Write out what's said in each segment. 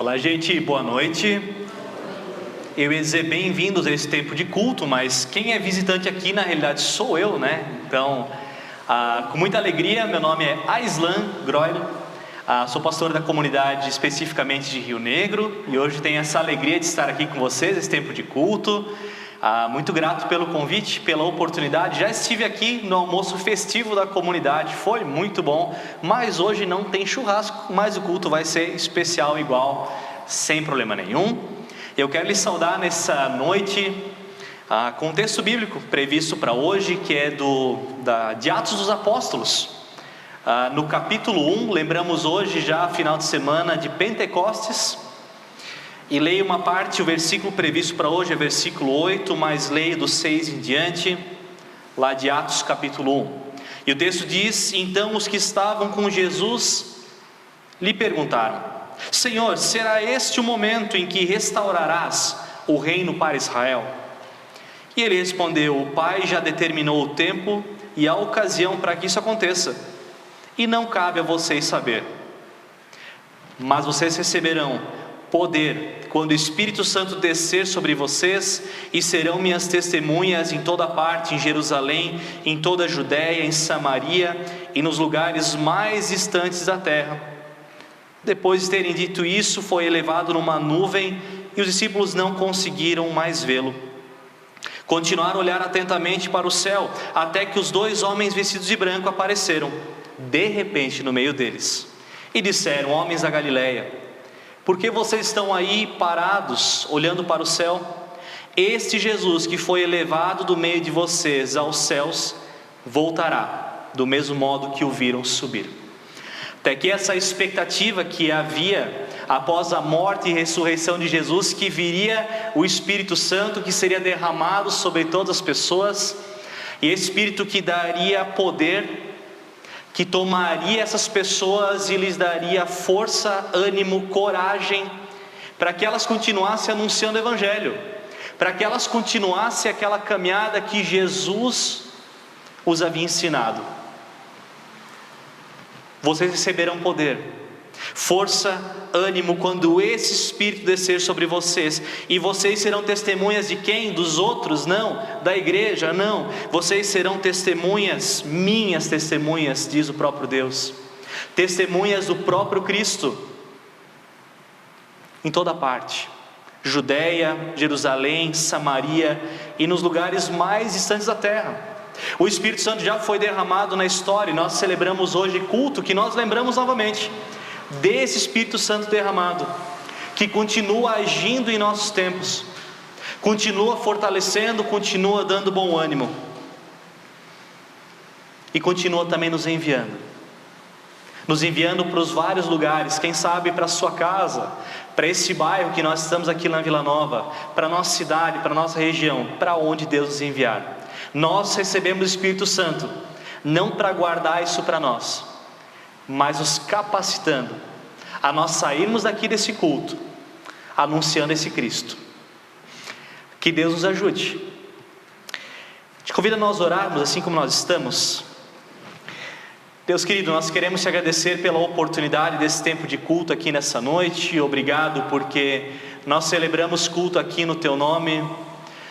Olá, gente, boa noite. Eu ia dizer bem-vindos a esse tempo de culto, mas quem é visitante aqui na realidade sou eu, né? Então, com muita alegria, meu nome é Aislan Groyle, sou pastor da comunidade especificamente de Rio Negro e hoje tenho essa alegria de estar aqui com vocês nesse tempo de culto. Muito grato pelo convite, pela oportunidade. Já estive aqui no almoço festivo da comunidade, foi muito bom, mas hoje não tem churrasco, mas o culto vai ser especial igual, sem problema nenhum. Eu quero lhe saudar nessa noite com um texto bíblico previsto para hoje, que é de Atos dos Apóstolos. No capítulo 1, lembramos hoje já, final de semana de Pentecostes. E leio uma parte, o versículo previsto para hoje é versículo 8, mas leio do 6 em diante, lá de Atos capítulo 1. E o texto diz: então os que estavam com Jesus lhe perguntaram: Senhor, será este o momento em que restaurarás o reino para Israel? E ele respondeu: o Pai já determinou o tempo e a ocasião para que isso aconteça, e não cabe a vocês saber. Mas vocês receberão poder quando o Espírito Santo descer sobre vocês, e serão minhas testemunhas em toda parte, em Jerusalém, em toda a Judéia, em Samaria e nos lugares mais distantes da terra. Depois de terem dito isso, foi elevado numa nuvem, e os discípulos não conseguiram mais vê-lo. Continuaram a olhar atentamente para o céu, até que os dois homens vestidos de branco apareceram, de repente, no meio deles, e disseram: homens da Galileia, por que vocês estão aí parados, olhando para o céu? Este Jesus que foi elevado do meio de vocês aos céus, voltará, do mesmo modo que o viram subir. Até que essa expectativa que havia, após a morte e ressurreição de Jesus, que viria o Espírito Santo, que seria derramado sobre todas as pessoas, e Espírito que daria poder, que tomaria essas pessoas e lhes daria força, ânimo, coragem, para que elas continuassem anunciando o Evangelho, para que elas continuassem aquela caminhada que Jesus os havia ensinado. Vocês receberão poder, força, ânimo, quando esse Espírito descer sobre vocês, e vocês serão testemunhas de quem? Dos outros? Não. Da igreja? Não. Vocês serão testemunhas, minhas testemunhas, diz o próprio Deus, testemunhas do próprio Cristo, em toda parte, Judéia, Jerusalém, Samaria e nos lugares mais distantes da terra. O Espírito Santo já foi derramado na história, e nós celebramos hoje culto, que nós lembramos novamente desse Espírito Santo derramado, que continua agindo em nossos tempos, continua fortalecendo, continua dando bom ânimo, e continua também nos enviando para os vários lugares, quem sabe para a sua casa, para esse bairro que nós estamos aqui na Vila Nova, para a nossa cidade, para a nossa região, para onde Deus nos enviar. Nós recebemos o Espírito Santo, não para guardar isso para nós, mas nos capacitando a nós sairmos daqui desse culto, anunciando esse Cristo. Que Deus nos ajude. Te convido a nós orarmos assim como nós estamos. Deus querido, nós queremos te agradecer pela oportunidade desse tempo de culto aqui nessa noite. Obrigado porque nós celebramos culto aqui no teu nome.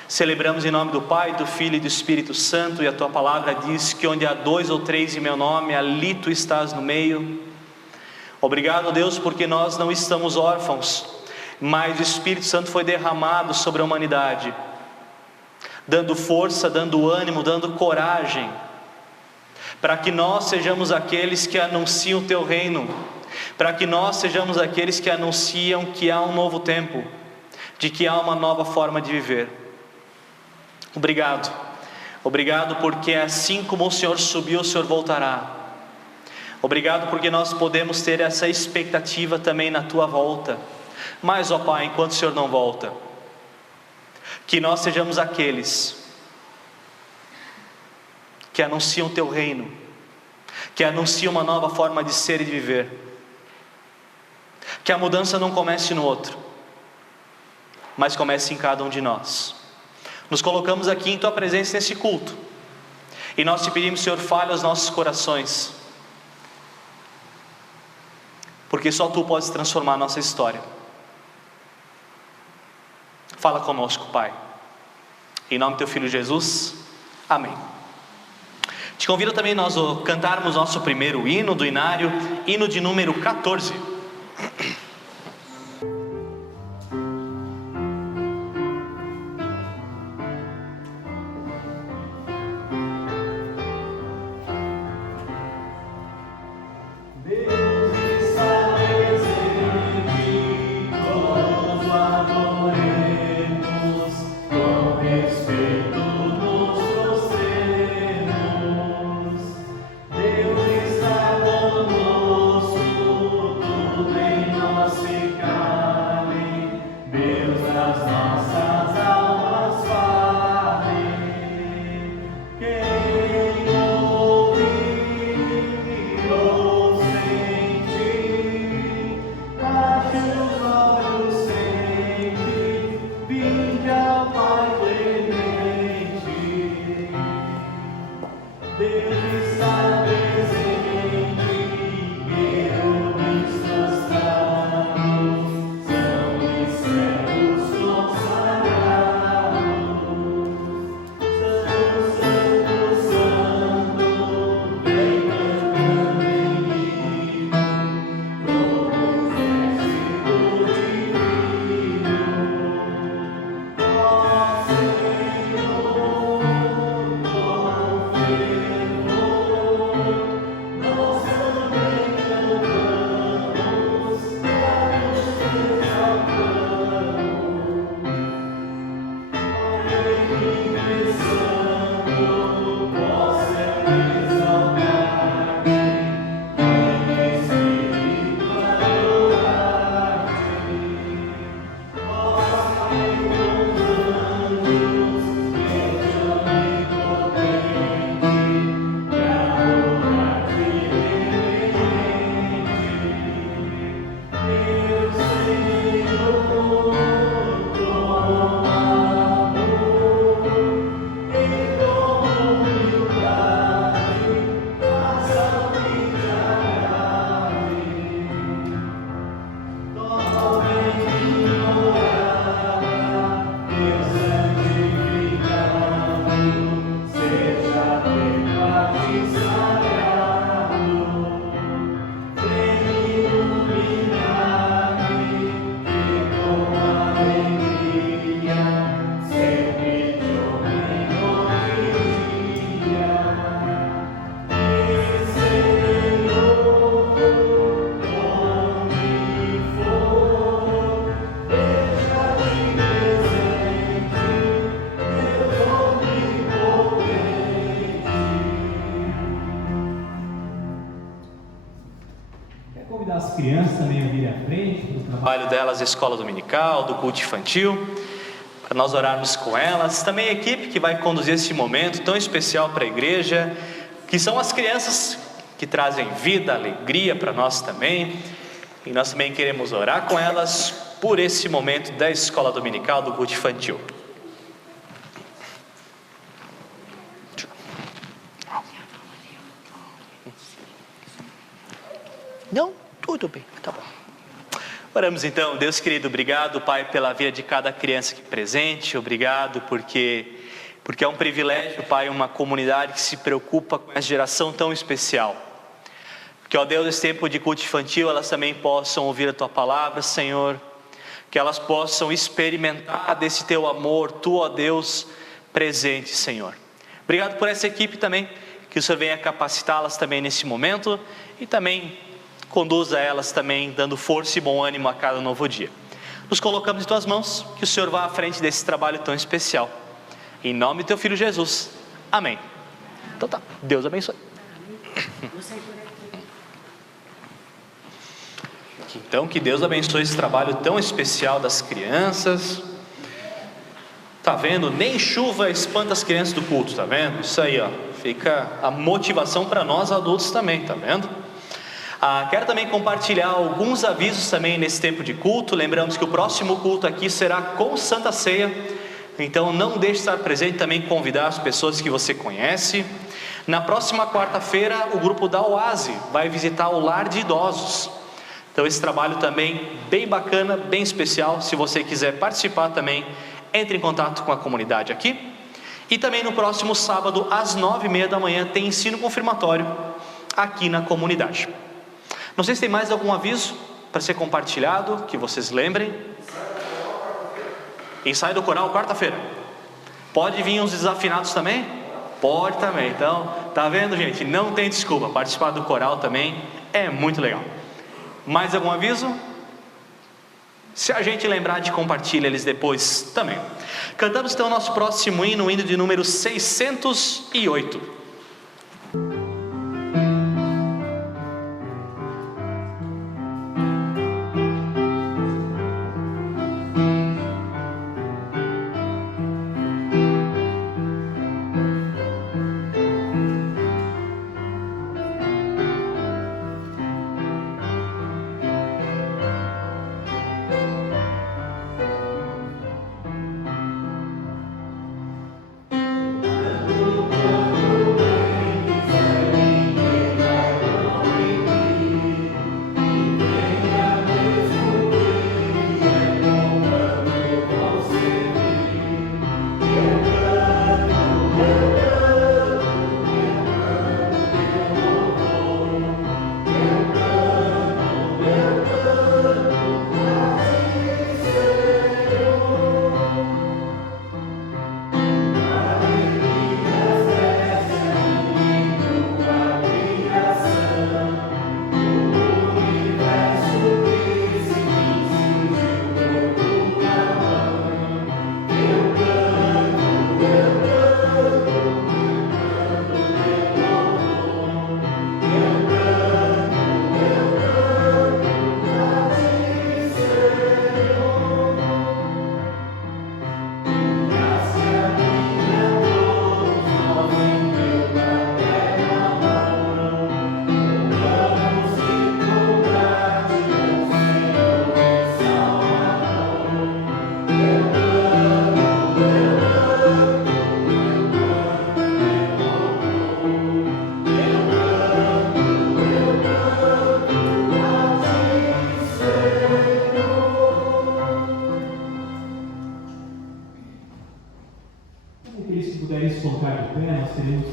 Celebramos em nome do Pai, do Filho e do Espírito Santo, e a tua palavra diz que onde há 2 ou 3 em meu nome, ali tu estás no meio. Obrigado, Deus, porque nós não estamos órfãos, mas o Espírito Santo foi derramado sobre a humanidade, dando força, dando ânimo, dando coragem, para que nós sejamos aqueles que anunciam o teu reino, para que nós sejamos aqueles que anunciam que há um novo tempo, de que há uma nova forma de viver. Obrigado porque assim como o Senhor subiu, o Senhor voltará. Obrigado porque nós podemos ter essa expectativa também na tua volta. Mas, ó Pai, enquanto o Senhor não volta, que nós sejamos aqueles que anunciam o teu reino, que anunciam uma nova forma de ser e de viver. Que a mudança não comece no outro, mas comece em cada um de nós. Nos colocamos aqui em tua presença nesse culto, e nós te pedimos, Senhor, fale aos nossos corações, porque só tu podes transformar a nossa história. Fala conosco, Pai. Em nome do Teu Filho Jesus, amém. Te convido também nós a cantarmos nosso primeiro hino do inário, hino de número 14. As crianças também a virem à frente do trabalho delas, escola dominical, do culto infantil, para nós orarmos com elas. Também a equipe que vai conduzir esse momento tão especial para a igreja, que são as crianças que trazem vida, alegria para nós também. E nós também queremos orar com elas por esse momento da escola dominical, do culto infantil. Não? Tudo bem, tá bom. Oramos então. Deus querido, obrigado, Pai, pela vida de cada criança aqui presente. Obrigado porque é um privilégio, Pai, uma comunidade que se preocupa com essa geração tão especial. Que, ó Deus, nesse tempo de culto infantil, elas também possam ouvir a Tua palavra, Senhor. Que elas possam experimentar desse Teu amor, Tu, ó Deus, presente, Senhor. Obrigado por essa equipe também, que o Senhor venha capacitá-las também nesse momento e também conduza elas também, dando força e bom ânimo a cada novo dia. Nos colocamos em Tuas mãos, que o Senhor vá à frente desse trabalho tão especial. Em nome do Teu Filho Jesus. Amém. Então tá, Deus abençoe. Então, que Deus abençoe esse trabalho tão especial das crianças. Tá vendo? Nem chuva espanta as crianças do culto, tá vendo? Isso aí, ó, fica a motivação para nós adultos também, tá vendo? Quero também compartilhar alguns avisos também nesse tempo de culto. Lembramos que o próximo culto aqui será com Santa Ceia, então não deixe de estar presente, também convidar as pessoas que você conhece. Na próxima quarta-feira, o grupo da Oase vai visitar o lar de idosos. Então esse trabalho também bem bacana, bem especial. Se você quiser participar também, entre em contato com a comunidade aqui. E também no próximo sábado, às 9h30 da manhã, tem ensino confirmatório aqui na comunidade. Não sei se tem mais algum aviso para ser compartilhado, que vocês lembrem. Ensaio do coral, quarta-feira. Pode vir uns desafinados também? Pode também. Então, tá vendo, gente? Não tem desculpa. Participar do coral também é muito legal. Mais algum aviso? Se a gente lembrar de compartilhar eles depois também. Cantamos então o nosso próximo hino, o hino de número 608.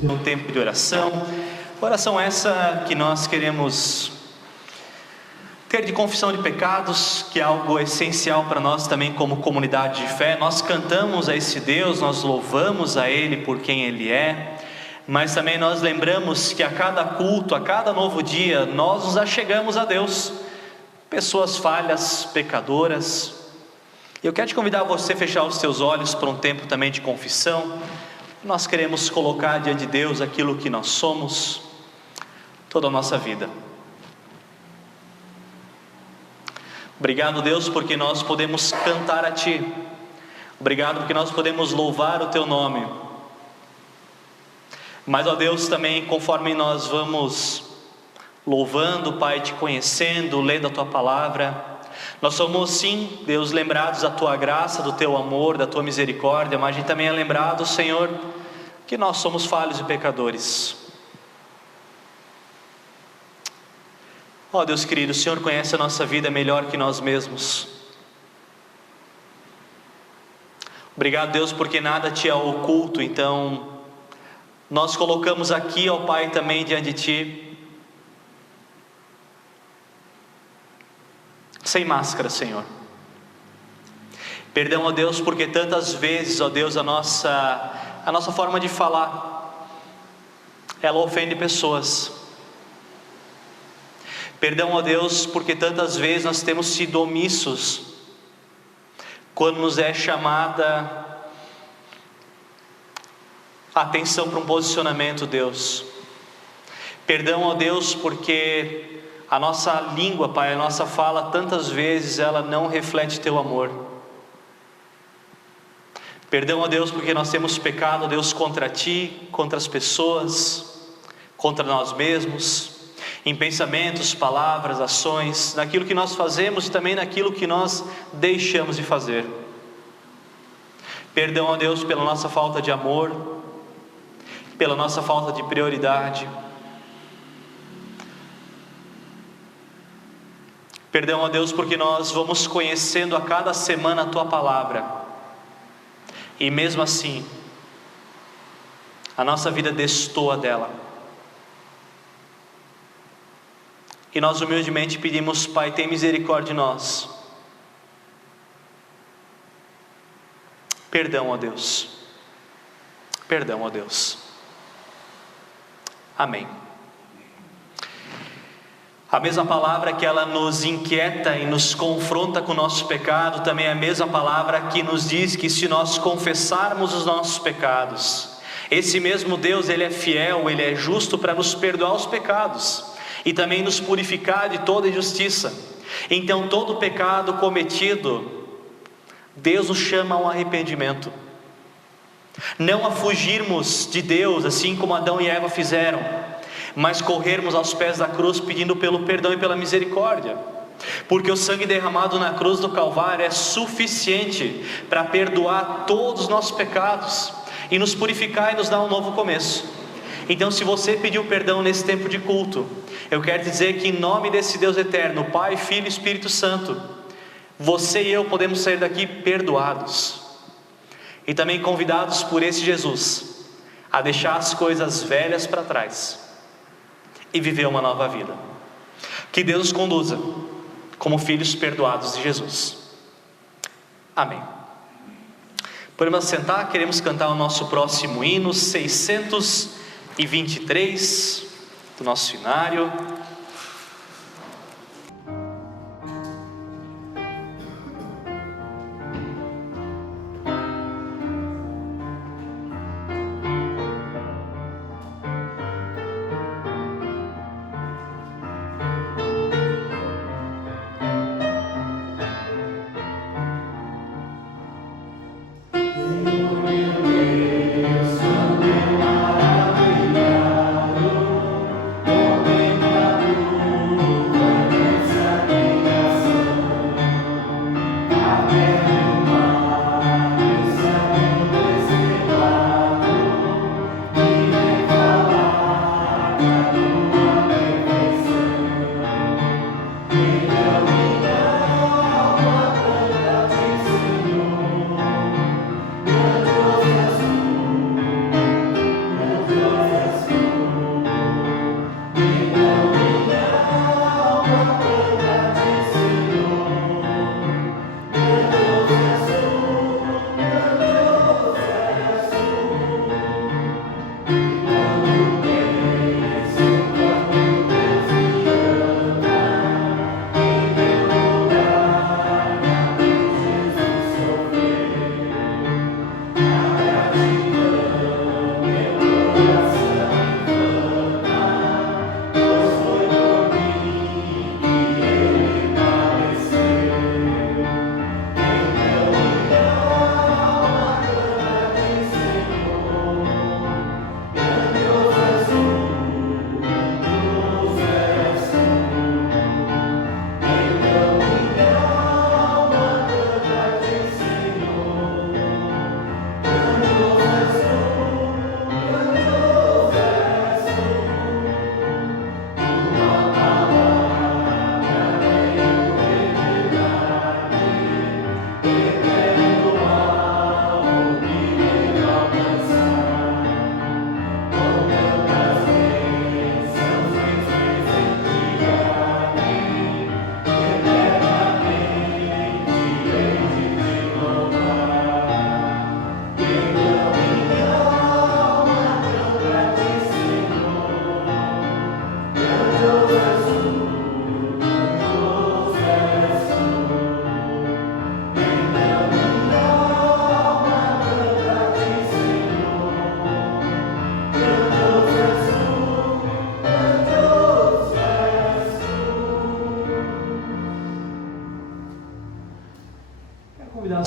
Um tempo de oração essa que nós queremos ter de confissão de pecados, que é algo essencial para nós também como comunidade de fé. Nós cantamos a esse Deus, nós louvamos a Ele por quem Ele é, mas também nós lembramos que a cada culto, a cada novo dia, nós nos achegamos a Deus, pessoas falhas, pecadoras. Eu quero te convidar a você a fechar os teus olhos para um tempo também de confissão. Nós queremos colocar diante de Deus aquilo que nós somos, toda a nossa vida. Obrigado, Deus, porque nós podemos cantar a Ti. Obrigado porque nós podemos louvar o Teu nome. Mas, ó Deus, também conforme nós vamos louvando, Pai, Te conhecendo, lendo a Tua palavra, nós somos sim, Deus, lembrados da Tua graça, do Teu amor, da Tua misericórdia, mas a gente também é lembrado, Senhor, que nós somos falhos e pecadores. Ó Deus querido, o Senhor conhece a nossa vida melhor que nós mesmos. Obrigado, Deus, porque nada Te é oculto, então nós colocamos aqui, ó Pai, também diante de Ti, sem máscara, Senhor. Perdão, ó Deus, porque tantas vezes, ó Deus, a nossa forma de falar, ela ofende pessoas. Perdão, ó Deus, porque tantas vezes nós temos sido omissos, quando nos é chamada a atenção para um posicionamento, Deus. Perdão, ó Deus, porque a nossa língua, Pai, a nossa fala, tantas vezes ela não reflete Teu amor. Perdão, ó Deus, porque nós temos pecado, ó Deus, contra Ti, contra as pessoas, contra nós mesmos, em pensamentos, palavras, ações, naquilo que nós fazemos e também naquilo que nós deixamos de fazer. Perdão, ó Deus, pela nossa falta de amor, pela nossa falta de prioridade. Perdão, ó Deus, porque nós vamos conhecendo a cada semana a Tua palavra, e mesmo assim, a nossa vida destoa dela. E nós humildemente pedimos, Pai, tem misericórdia de nós. Perdão, ó Deus. Perdão, ó Deus. Amém. A mesma palavra que ela nos inquieta e nos confronta com o nosso pecado, também é a mesma palavra que nos diz que se nós confessarmos os nossos pecados, esse mesmo Deus, Ele é fiel, Ele é justo para nos perdoar os pecados e também nos purificar de toda injustiça. Então todo pecado cometido, Deus nos chama a um arrependimento, não a fugirmos de Deus, assim como Adão e Eva fizeram, mas corrermos aos pés da cruz pedindo pelo perdão e pela misericórdia, porque o sangue derramado na cruz do Calvário é suficiente para perdoar todos os nossos pecados e nos purificar e nos dar um novo começo. Então, se você pediu perdão nesse tempo de culto, eu quero dizer que em nome desse Deus eterno, Pai, Filho e Espírito Santo, você e eu podemos sair daqui perdoados e também convidados por esse Jesus a deixar as coisas velhas para trás e viver uma nova vida. Que Deus nos conduza como filhos perdoados de Jesus. Amém. Podemos sentar, queremos cantar o nosso próximo hino, 623, do nosso cenário.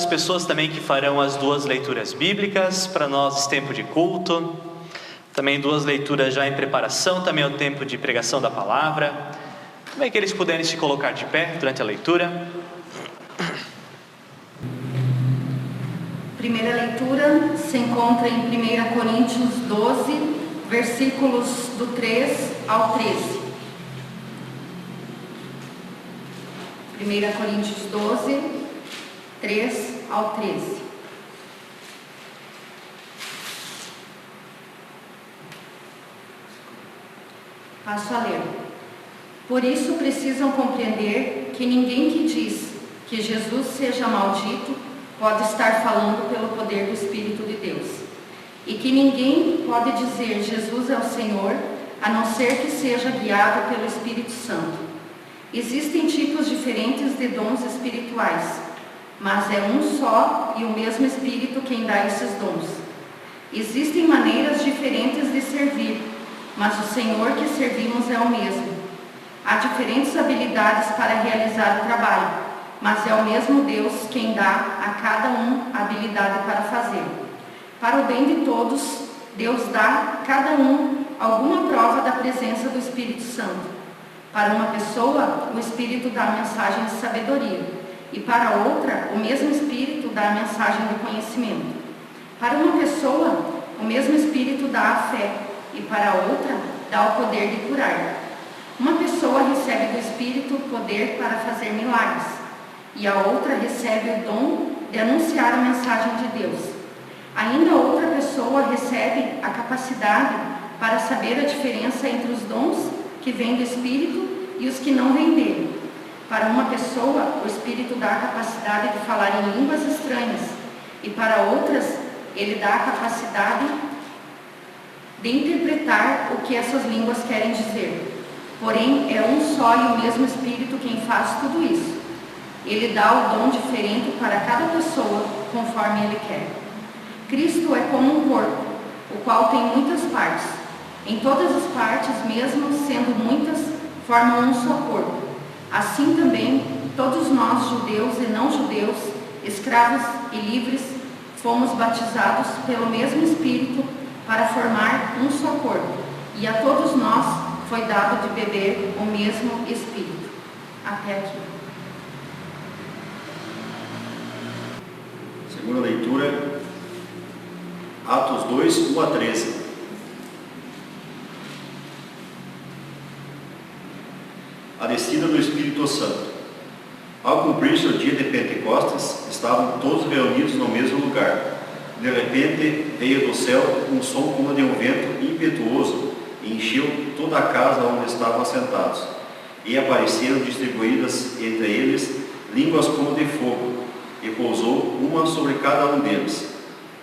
As pessoas também que farão as duas leituras bíblicas para nós esse tempo de culto, também duas leituras já em preparação, também o tempo de pregação da palavra, também que eles puderem se colocar de pé durante a leitura. Primeira leitura se encontra em 1 Coríntios 12, versículos do 3 ao 13. 1 Coríntios 12, 3 ao 13. Passo a ler. Por isso precisam compreender que ninguém que diz que Jesus seja maldito pode estar falando pelo poder do Espírito de Deus. E que ninguém pode dizer Jesus é o Senhor, a não ser que seja guiado pelo Espírito Santo. Existem tipos diferentes de dons espirituais, mas é um só e o mesmo Espírito quem dá esses dons. Existem maneiras diferentes de servir, mas o Senhor que servimos é o mesmo. Há diferentes habilidades para realizar o trabalho, mas é o mesmo Deus quem dá a cada um a habilidade para fazer. Para o bem de todos, Deus dá a cada um alguma prova da presença do Espírito Santo. Para uma pessoa, o Espírito dá a mensagem de sabedoria, e para outra, o mesmo Espírito dá a mensagem de conhecimento. Para uma pessoa, o mesmo Espírito dá a fé, e para outra, dá o poder de curar. Uma pessoa recebe do Espírito o poder para fazer milagres, e a outra recebe o dom de anunciar a mensagem de Deus. Ainda outra pessoa recebe a capacidade para saber a diferença entre os dons que vêm do Espírito e os que não vêm dele. Para uma pessoa, o Espírito dá a capacidade de falar em línguas estranhas, e para outras, ele dá a capacidade de interpretar o que essas línguas querem dizer. Porém, é um só e o mesmo Espírito quem faz tudo isso. Ele dá o dom diferente para cada pessoa, conforme ele quer. Cristo é como um corpo, o qual tem muitas partes. Em todas as partes, mesmo sendo muitas, formam um só corpo. Assim também, todos nós, judeus e não judeus, escravos e livres, fomos batizados pelo mesmo Espírito para formar um só corpo. E a todos nós foi dado de beber o mesmo Espírito. Até aqui. Segunda leitura, Atos 2, 1 a 13. A descida do Espírito Santo. Ao cumprir-se o dia de Pentecostes, estavam todos reunidos no mesmo lugar. De repente, veio do céu um som como de um vento impetuoso e encheu toda a casa onde estavam assentados. E apareceram distribuídas entre eles línguas como de fogo, e pousou uma sobre cada um deles.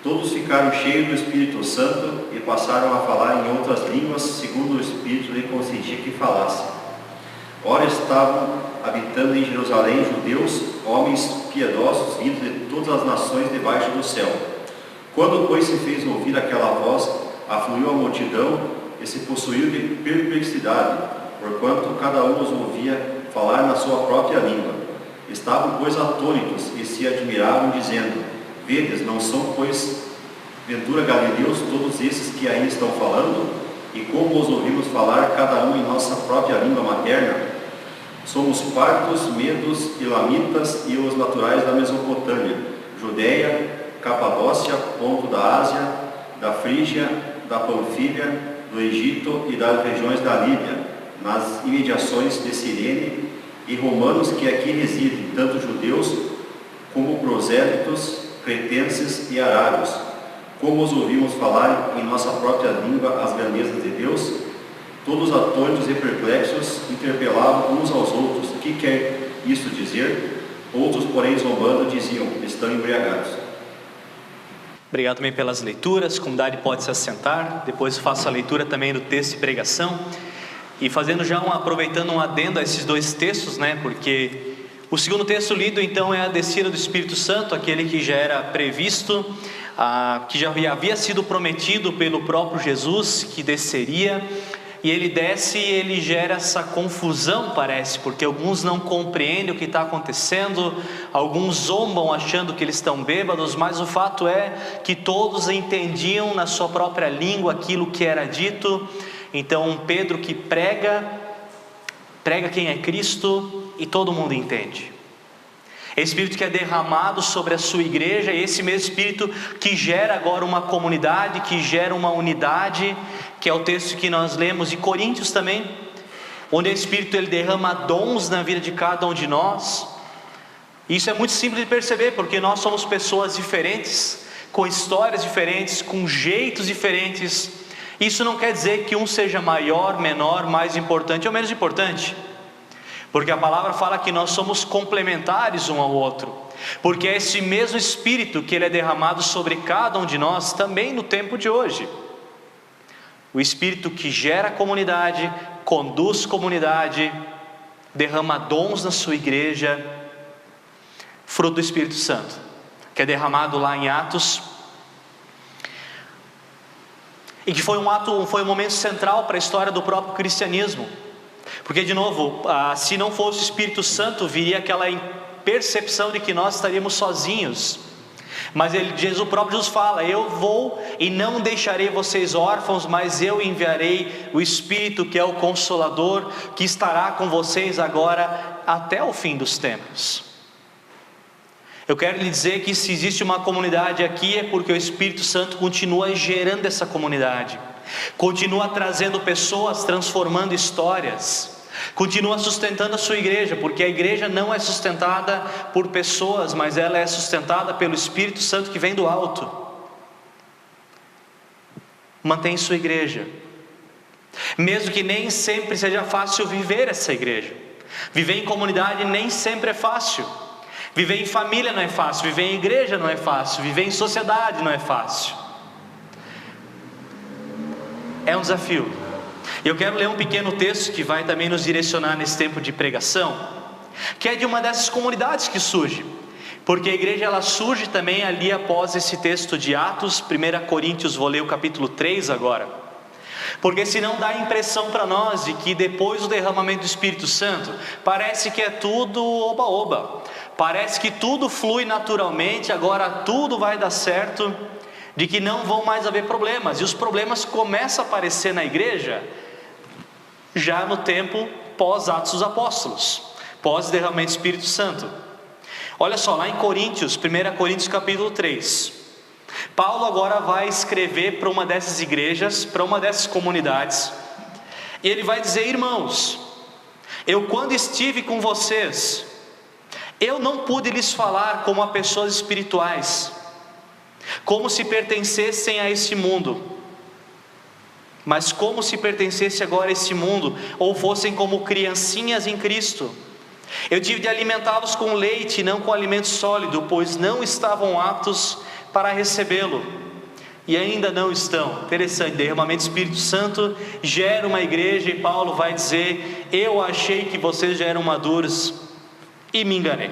Todos ficaram cheios do Espírito Santo e passaram a falar em outras línguas, segundo o Espírito lhe concedia que falassem. Ora estavam habitando em Jerusalém judeus, homens piedosos vindos de todas as nações debaixo do céu. Quando, pois, se fez ouvir aquela voz, afluiu a multidão e se possuiu de perplexidade, porquanto cada um os ouvia falar na sua própria língua. Estavam, pois, atônitos e se admiravam, dizendo: Vedes, não são, pois, ventura galileus todos esses que aí estão falando? E como os ouvimos falar, cada um em nossa própria língua materna? Somos partos, medos, elamitas e os naturais da Mesopotâmia, Judeia, Capadócia, ponto da Ásia, da Frígia, da Panfilha, do Egito e das regiões da Líbia, nas imediações de Cirene, e romanos que aqui residem, tanto judeus como prosélitos, cretenses e arábios. Como os ouvimos falar em nossa própria língua as grandezas de Deus, todos atônitos e perplexos interpelavam uns aos outros: que quer isso dizer? Outros, porém, zombando, diziam: estão embriagados. Obrigado também pelas leituras. A comunidade pode se assentar. Depois faço a leitura também do texto de pregação. E fazendo já aproveitando um adendo a esses dois textos, né? Porque o segundo texto lido então é a descida do Espírito Santo, aquele que já era previsto, que já havia sido prometido pelo próprio Jesus, que desceria. E ele desce e ele gera essa confusão, parece, porque alguns não compreendem o que está acontecendo, alguns zombam achando que eles estão bêbados, mas o fato é que todos entendiam na sua própria língua aquilo que era dito. Então Pedro que prega quem é Cristo e todo mundo entende. Espírito que é derramado sobre a sua igreja, e esse mesmo Espírito que gera agora uma comunidade, que gera uma unidade, que é o texto que nós lemos de Coríntios também. onde o Espírito ele derrama dons na vida de cada um de nós. Isso é muito simples de perceber, porque nós somos pessoas diferentes, com histórias diferentes, com jeitos diferentes. Isso não quer dizer que um seja maior, menor, mais importante ou menos importante, porque a palavra fala que nós somos complementares um ao outro, porque é esse mesmo Espírito que ele é derramado sobre cada um de nós também no tempo de hoje. O Espírito que gera comunidade, conduz comunidade, derrama dons na sua igreja, fruto do Espírito Santo, que é derramado lá em Atos, e que foi um momento central para a história do próprio cristianismo, porque de novo, se não fosse o Espírito Santo, viria aquela percepção de que nós estaríamos sozinhos. Mas o próprio Jesus fala: eu vou e não deixarei vocês órfãos, mas eu enviarei o Espírito, que é o Consolador, que estará com vocês agora até o fim dos tempos. Eu quero lhe dizer que se existe uma comunidade aqui, é porque o Espírito Santo continua gerando essa comunidade, continua trazendo pessoas, transformando histórias, continua sustentando a sua igreja, porque a igreja não é sustentada por pessoas, mas ela é sustentada pelo Espírito Santo que vem do alto. Mantém sua igreja, mesmo que nem sempre seja fácil viver essa igreja. Viver em comunidade nem sempre é fácil. Viver em família não é fácil, viver em igreja não é fácil, viver em sociedade não é fácil. É um desafio. Eu quero ler um pequeno texto que vai também nos direcionar nesse tempo de pregação, que é de uma dessas comunidades que surge, porque a igreja ela surge também ali após esse texto de Atos, 1 Coríntios, vou ler o capítulo 3 agora, porque senão dá a impressão para nós de que depois do derramamento do Espírito Santo, parece que é tudo oba-oba, parece que tudo flui naturalmente, agora tudo vai dar certo, de que não vão mais haver problemas, e os problemas começam a aparecer na igreja já no tempo pós-Atos dos Apóstolos, pós-derramamento do Espírito Santo. Olha só, lá em Coríntios, 1 Coríntios capítulo 3, Paulo agora vai escrever para uma dessas igrejas, para uma dessas comunidades, e ele vai dizer: irmãos, eu quando estive com vocês, eu não pude lhes falar como a pessoas espirituais, como se pertencessem a esse mundo, mas como se pertencesse agora a esse mundo, ou fossem como criancinhas em Cristo. Eu tive de alimentá-los com leite, não com alimento sólido, pois não estavam aptos para recebê-lo, e ainda não estão. Interessante, derramamento do Espírito Santo gera uma igreja, e Paulo vai dizer: eu achei que vocês já eram maduros, e me enganei,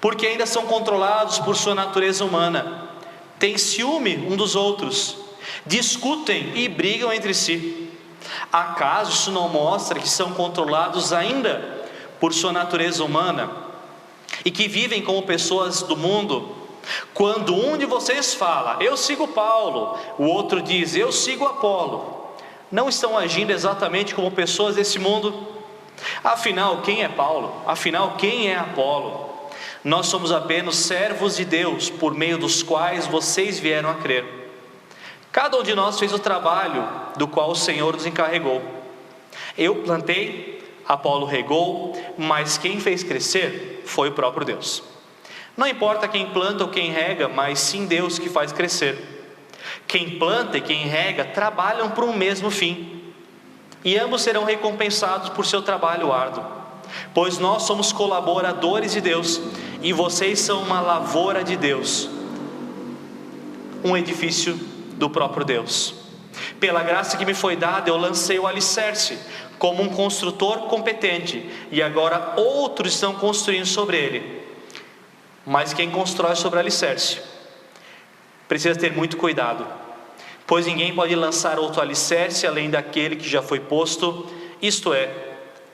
porque ainda são controlados por sua natureza humana, têm ciúme um dos outros, discutem e brigam entre si. Acaso isso não mostra que são controlados ainda por sua natureza humana, e que vivem como pessoas do mundo? Quando um de vocês fala: eu sigo Paulo, o outro diz: eu sigo Apolo, não estão agindo exatamente como pessoas desse mundo? Afinal, quem é Paulo? Afinal, quem é Apolo? Nós somos apenas servos de Deus, por meio dos quais vocês vieram a crer. Cada um de nós fez o trabalho do qual o Senhor nos encarregou. Eu plantei, Apolo regou, mas quem fez crescer foi o próprio Deus. Não importa quem planta ou quem rega, mas sim Deus que faz crescer. Quem planta e quem rega trabalham para um mesmo fim, e ambos serão recompensados por seu trabalho árduo, pois nós somos colaboradores de Deus, e vocês são uma lavoura de Deus, um edifício do próprio Deus. Pela graça que me foi dada, eu lancei o alicerce como um construtor competente, e agora outros estão construindo sobre ele. Mas quem constrói sobre o alicerce precisa ter muito cuidado, pois ninguém pode lançar outro alicerce além daquele que já foi posto, isto é,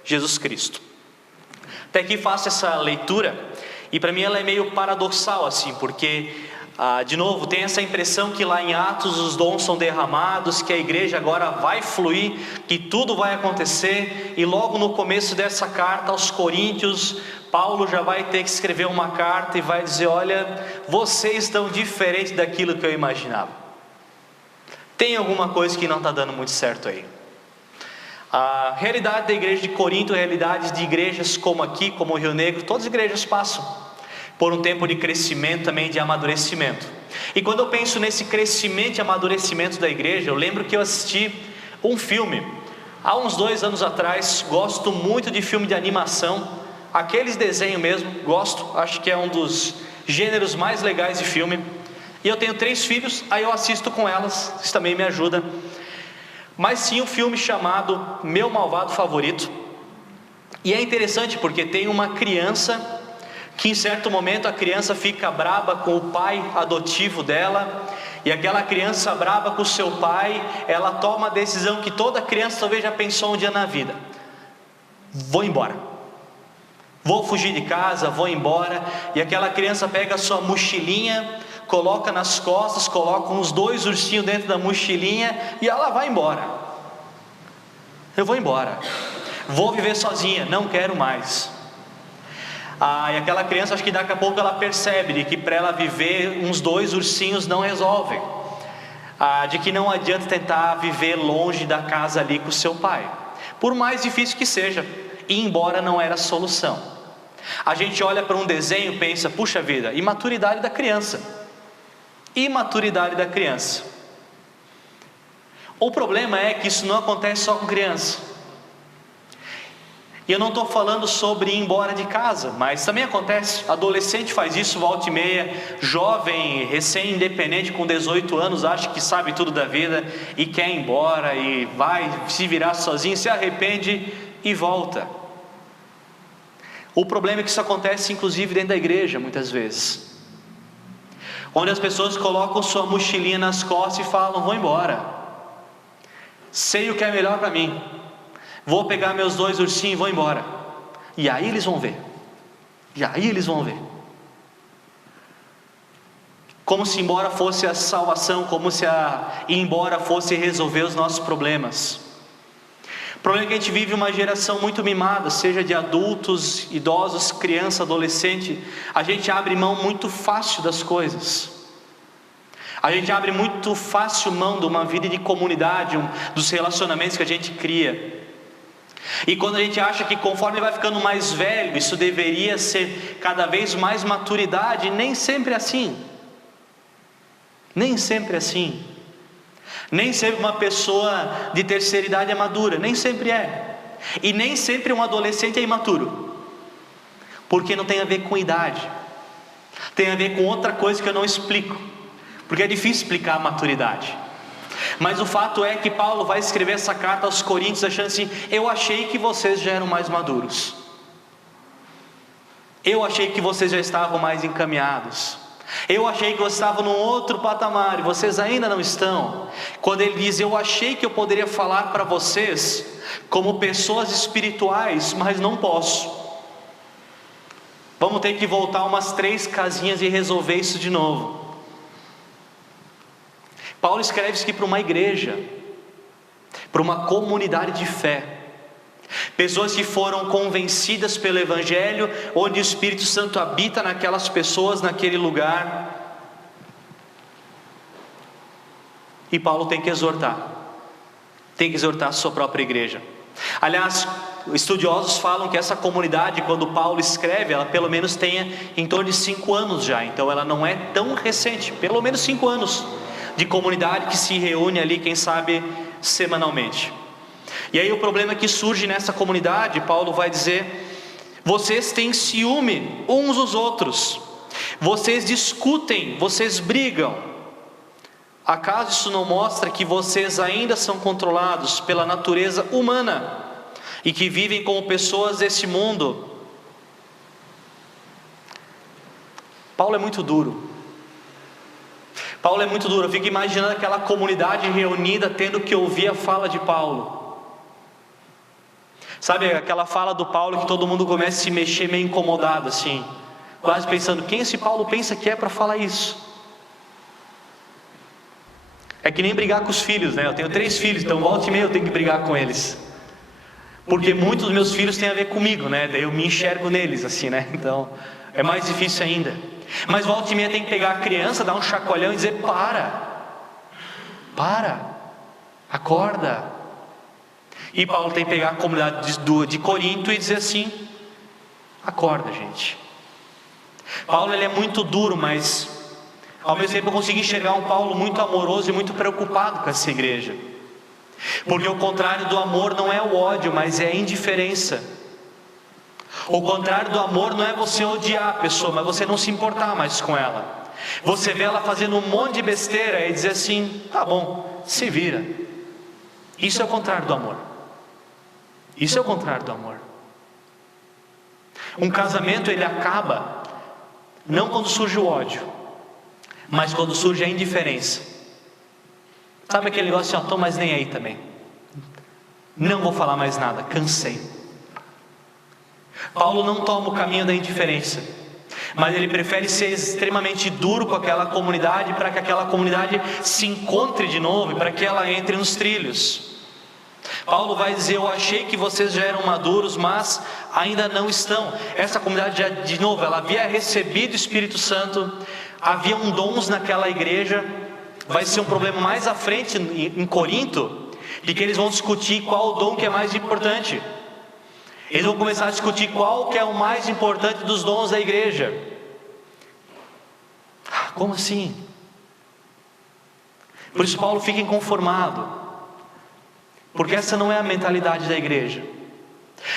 Jesus Cristo. Até aqui faço essa leitura, e para mim ela é meio paradoxal assim, porque de novo tem essa impressão que lá em Atos os dons são derramados, que a igreja agora vai fluir, que tudo vai acontecer, e logo no começo dessa carta aos Coríntios, Paulo já vai ter que escrever uma carta e vai dizer: olha, vocês estão diferentes daquilo que eu imaginava. Tem alguma coisa que não está dando muito certo aí. A realidade da igreja de Corinto, realidades de igrejas como aqui, como o Rio Negro, todas as igrejas passam por um tempo de crescimento, também de amadurecimento. E quando eu penso nesse crescimento e amadurecimento da igreja, eu lembro que eu assisti um filme há uns 2 anos atrás. Gosto muito de filme de animação, aqueles desenhos mesmo, gosto, acho que é um dos gêneros mais legais de filme. E eu tenho 3 filhos, aí eu assisto com elas, isso também me ajuda. Mas sim um filme chamado Meu Malvado Favorito. E é interessante porque tem uma criança que em certo momento a criança fica braba com o pai adotivo dela. E aquela criança braba com o seu pai, ela toma a decisão que toda criança talvez já pensou um dia na vida: vou embora, vou fugir de casa, vou embora. E aquela criança pega a sua mochilinha, coloca nas costas, coloca uns 2 ursinhos dentro da mochilinha e ela vai embora. Eu vou embora, vou viver sozinha, não quero mais. E aquela criança, acho que daqui a pouco ela percebe que para ela viver uns 2 ursinhos não resolve, de que não adianta tentar viver longe da casa ali com o seu pai, por mais difícil que seja, ir embora não era a solução. A gente olha para um desenho e pensa: puxa vida, imaturidade da criança. Imaturidade da criança. O problema é que isso não acontece só com criança. E eu não estou falando sobre ir embora de casa, mas também acontece. Adolescente faz isso volta e meia. Jovem, recém-independente, com 18 anos, acha que sabe tudo da vida e quer ir embora e vai se virar sozinho, se arrepende e volta. O problema é que isso acontece inclusive dentro da igreja muitas vezes, onde as pessoas colocam sua mochilinha nas costas e falam: vou embora, sei o que é melhor para mim, vou pegar meus 2 ursinhos e vou embora. E aí eles vão ver. Como se ir embora fosse a salvação, como se ir embora fosse resolver os nossos problemas. O problema é que a gente vive uma geração muito mimada, seja de adultos, idosos, criança, adolescente. A gente abre mão muito fácil das coisas. A gente abre muito fácil mão de uma vida de comunidade, dos relacionamentos que a gente cria. E quando a gente acha que conforme vai ficando mais velho, isso deveria ser cada vez mais maturidade, nem sempre é assim. Nem sempre é assim. Nem sempre uma pessoa de terceira idade é madura, nem sempre é. E nem sempre um adolescente é imaturo, porque não tem a ver com idade, tem a ver com outra coisa que eu não explico, porque é difícil explicar a maturidade. Mas o fato é que Paulo vai escrever essa carta aos Coríntios achando assim: eu achei que vocês já eram mais maduros, eu achei que vocês já estavam mais encaminhados, eu achei que vocês estavam num outro patamar e vocês ainda não estão. Quando ele diz: eu achei que eu poderia falar para vocês como pessoas espirituais, mas não posso. Vamos ter que voltar umas 3 casinhas e resolver isso de novo. Paulo escreve isso aqui para uma igreja, para uma comunidade de fé, pessoas que foram convencidas pelo Evangelho, onde o Espírito Santo habita naquelas pessoas, naquele lugar. E Paulo tem que exortar a sua própria igreja. Aliás, estudiosos falam que essa comunidade, quando Paulo escreve, ela pelo menos tenha em torno de 5 anos já, então ela não é tão recente, pelo menos 5 anos de comunidade que se reúne ali, quem sabe semanalmente. E aí o problema que surge nessa comunidade, Paulo vai dizer: vocês têm ciúme uns dos outros, vocês discutem, vocês brigam. Acaso isso não mostra que vocês ainda são controlados pela natureza humana e que vivem como pessoas desse mundo? Paulo é muito duro. Eu fico imaginando aquela comunidade reunida tendo que ouvir a fala de Paulo. Sabe aquela fala do Paulo que todo mundo começa a se mexer meio incomodado assim, quase pensando: quem esse Paulo pensa que é para falar isso? É que nem brigar com os filhos, né? Eu tenho 3 filhos, então volta e meia eu tenho que brigar com eles, porque muitos dos meus filhos têm a ver comigo, né? Daí eu me enxergo neles assim, né? Então é mais difícil ainda. Mas volta e meia tem que pegar a criança, dar um chacoalhão e dizer: para, acorda. E Paulo tem que pegar a comunidade de Corinto e dizer assim: acorda, gente. Paulo, ele é muito duro, mas ao mesmo tempo eu consegui enxergar um Paulo muito amoroso e muito preocupado com essa igreja. Porque o contrário do amor não é o ódio, mas é a indiferença. O contrário do amor não é você odiar a pessoa, mas você não se importar mais com ela. Você vê ela fazendo um monte de besteira e dizer assim: tá bom, se vira. Isso é o contrário do amor. Isso é o contrário do amor. Um casamento, ele acaba não quando surge o ódio, mas quando surge a indiferença. Sabe aquele negócio assim: ó, tô mais nem aí também, não vou falar mais nada, cansei. Paulo não toma o caminho da indiferença, mas ele prefere ser extremamente duro com aquela comunidade, para que aquela comunidade se encontre de novo e para que ela entre nos trilhos. Paulo vai dizer: eu achei que vocês já eram maduros, mas ainda não estão. Essa comunidade já, de novo, ela havia recebido o Espírito Santo, havia dons naquela igreja. Vai ser um problema mais à frente em Corinto, de que eles vão discutir qual o dom que é mais importante. Eles vão começar a discutir qual que é o mais importante dos dons da igreja. Como assim? Por isso Paulo fica inconformado, porque essa não é a mentalidade da igreja.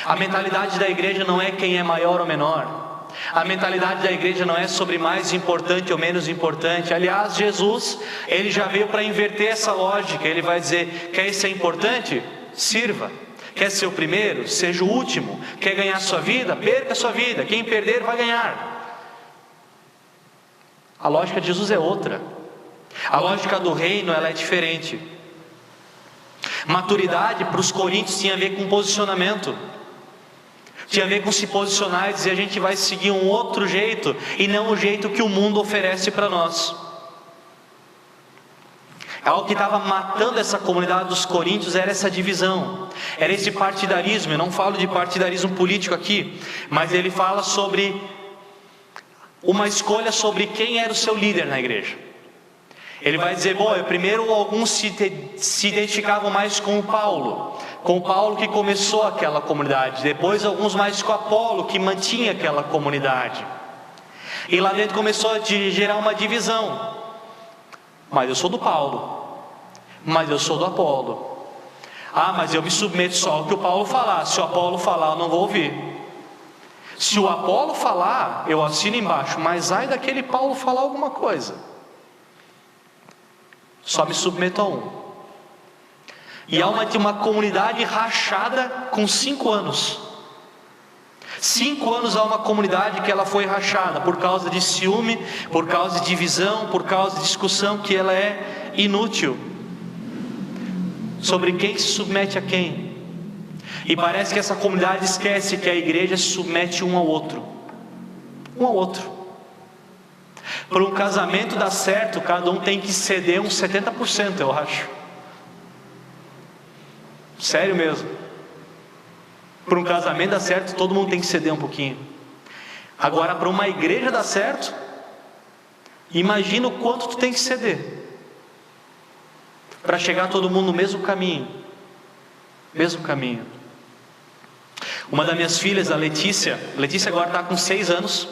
A mentalidade da igreja não é quem é maior ou menor. A mentalidade da igreja não é sobre mais importante ou menos importante. Aliás, Jesus, ele já veio para inverter essa lógica. Ele vai dizer: quer ser importante? Sirva. Quer ser o primeiro? Seja o último. Quer ganhar sua vida? Perca a sua vida. Quem perder vai ganhar. A lógica de Jesus é outra. A lógica do reino, ela é diferente. Maturidade para os coríntios tinha a ver com posicionamento, tinha a ver com se posicionar e dizer: a gente vai seguir um outro jeito e não o jeito que o mundo oferece para nós. Algo que estava matando essa comunidade dos coríntios era essa divisão, era esse partidarismo. Eu não falo de partidarismo político aqui, mas ele fala sobre uma escolha sobre quem era o seu líder na igreja. Ele vai dizer: bom, primeiro alguns se identificavam mais com o Paulo que começou aquela comunidade. Depois alguns mais com Apolo, que mantinha aquela comunidade. E lá dentro começou a gerar uma divisão. Mas eu sou do Paulo, mas eu sou do Apolo. Mas eu me submeto só ao que o Paulo falar. Se o Apolo falar, eu não vou ouvir. Se o Apolo falar, eu assino embaixo. Mas ai daquele Paulo falar alguma coisa, só me submeto a um. E há uma comunidade rachada com 5 anos. 5 anos há uma comunidade que ela foi rachada por causa de ciúme, por causa de divisão, por causa de discussão que ela é inútil, sobre quem se submete a quem. E parece que essa comunidade esquece que a igreja se submete um ao outro. Um ao outro. Para um casamento dar certo, cada um tem que ceder uns 70%, eu acho. Sério mesmo. Para um casamento dar certo, todo mundo tem que ceder um pouquinho. Agora, para uma igreja dar certo, imagina o quanto tu tem que ceder para chegar todo mundo no mesmo caminho. Mesmo caminho. Uma das minhas filhas, a Letícia agora está com 6 anos.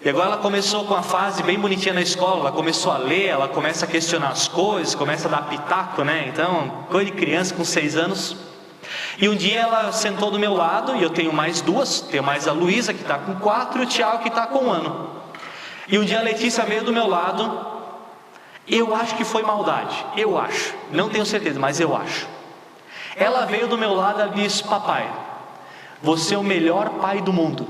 E agora ela começou com uma fase bem bonitinha na escola. Ela começou a ler, ela começa a questionar as coisas, começa a dar pitaco, né? Então, coisa de criança com 6 anos. E um dia ela sentou do meu lado, e eu tenho mais 2, tenho mais a Luísa que está com 4 e o Tiago que está com 1 ano. E um dia a Letícia veio do meu lado. Eu acho que foi maldade, eu acho, não tenho certeza, mas eu acho. Ela veio do meu lado e disse: papai, você é o melhor pai do mundo.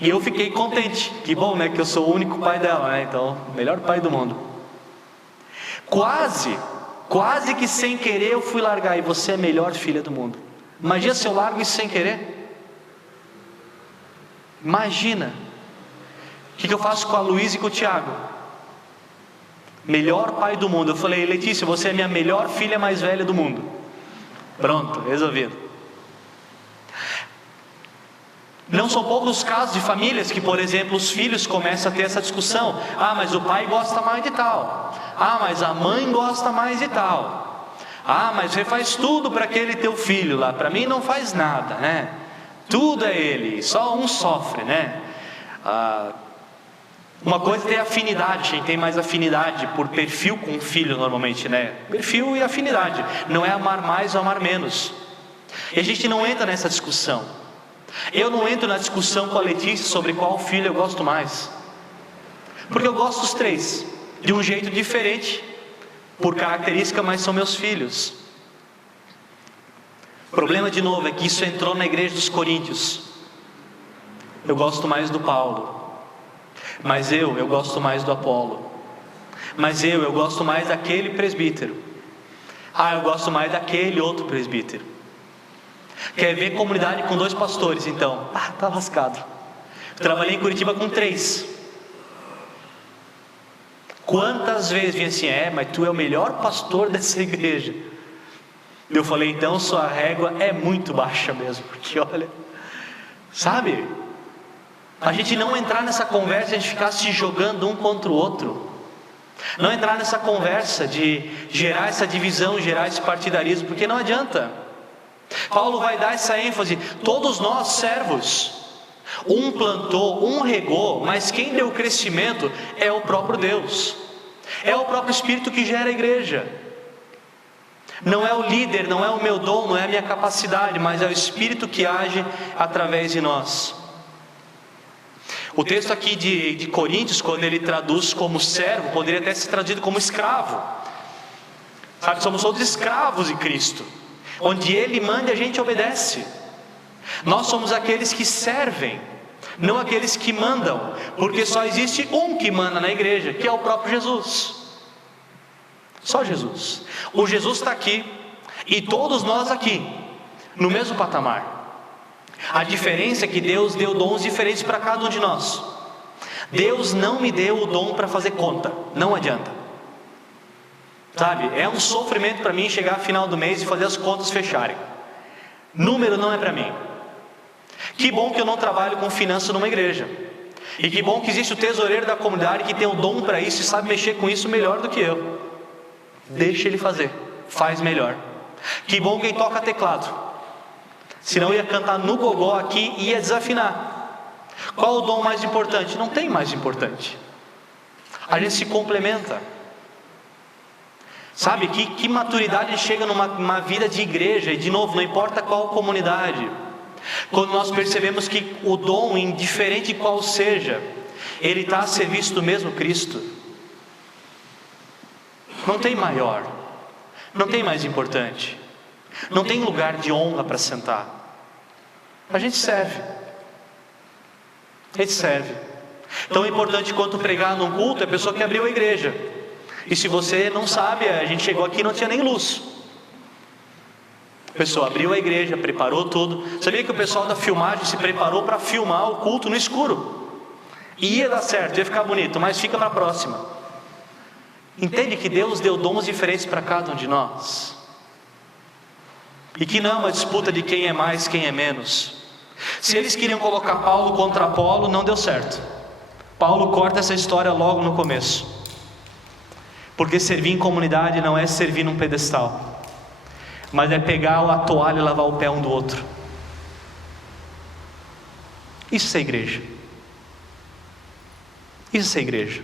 E eu fiquei contente, que bom, né, que eu sou o único pai dela, né? Então, melhor pai do mundo. Quase que sem querer eu fui largar: e você é a melhor filha do mundo. Imagina se eu largo isso sem querer. Imagina. O que eu faço com a Luísa e com o Tiago? Melhor pai do mundo. Eu falei: Letícia, você é a minha melhor filha mais velha do mundo. Pronto, resolvido. Não são poucos os casos de famílias que, por exemplo, os filhos começam a ter essa discussão: mas o pai gosta mais de tal, mas a mãe gosta mais de tal, Ah, mas você faz tudo para aquele teu filho lá, para mim não faz nada, né? Tudo é ele, só um sofre, né? Uma coisa é ter afinidade, a gente tem mais afinidade por perfil com o filho normalmente, né? Perfil e afinidade, não é amar mais ou amar menos. E a gente não entra nessa discussão. Eu não entro na discussão com a Letícia sobre qual filho eu gosto mais, porque eu gosto dos três, de um jeito diferente, por característica, mas são meus filhos. O problema de novo é que isso entrou na igreja dos Coríntios. Eu gosto mais do Paulo, mas eu gosto mais do Apolo, mas eu gosto mais daquele presbítero, eu gosto mais daquele outro presbítero. Quer ver comunidade com 2 pastores então? Tá lascado. Trabalhei em Curitiba com 3. Quantas vezes vinha assim, mas tu é o melhor pastor dessa igreja. Eu falei, então sua régua é muito baixa mesmo, porque olha, sabe, a gente não entrar nessa conversa, a gente ficar se jogando um contra o outro, não entrar nessa conversa de gerar essa divisão, gerar esse partidarismo, porque não adianta. Paulo vai dar essa ênfase, todos nós servos, um plantou, um regou, mas quem deu o crescimento é o próprio Deus, é o próprio Espírito que gera a igreja. Não é o líder, não é o meu dom, não é a minha capacidade, mas é o Espírito que age através de nós. O texto aqui de Coríntios, quando ele traduz como servo, poderia até ser traduzido como escravo. Sabe, somos todos escravos de Cristo. Onde Ele manda, a gente obedece. Nós somos aqueles que servem, não aqueles que mandam, porque só existe um que manda na igreja, que é o próprio Jesus. Só Jesus. O Jesus está aqui, e todos nós aqui, no mesmo patamar. A diferença é que Deus deu dons diferentes para cada um de nós. Deus não me deu o dom para fazer conta, não adianta. Sabe, é um sofrimento para mim chegar no final do mês e fazer as contas fecharem. Número não é para mim. Que bom que eu não trabalho com finanças numa igreja. E que bom que existe o tesoureiro da comunidade que tem o dom para isso e sabe mexer com isso melhor do que eu. Deixa ele fazer, faz melhor. Que bom quem toca teclado, senão eu ia cantar no gogó aqui e ia desafinar. Qual o dom mais importante? Não tem mais importante. A gente se complementa. Sabe, que maturidade chega numa vida de igreja, e de novo, não importa qual comunidade, quando nós percebemos que o dom, indiferente de qual seja, ele está a serviço do mesmo Cristo. Não tem maior, não tem mais importante, não tem lugar de honra para sentar. A gente serve. Tão importante quanto pregar num culto é a pessoa que abriu a igreja. E se você não sabe, a gente chegou aqui e não tinha nem luz. A pessoa abriu a igreja, preparou tudo. Sabia que o pessoal da filmagem se preparou para filmar o culto no escuro? Ia dar certo, ia ficar bonito, mas fica para a próxima. Entende que Deus deu dons diferentes para cada um de nós? E que não é uma disputa de quem é mais, quem é menos. Se eles queriam colocar Paulo contra Apolo, não deu certo. Paulo corta essa história logo no começo. Porque servir em comunidade não é servir num pedestal, mas é pegar a toalha e lavar o pé um do outro. Isso é igreja. Isso é igreja.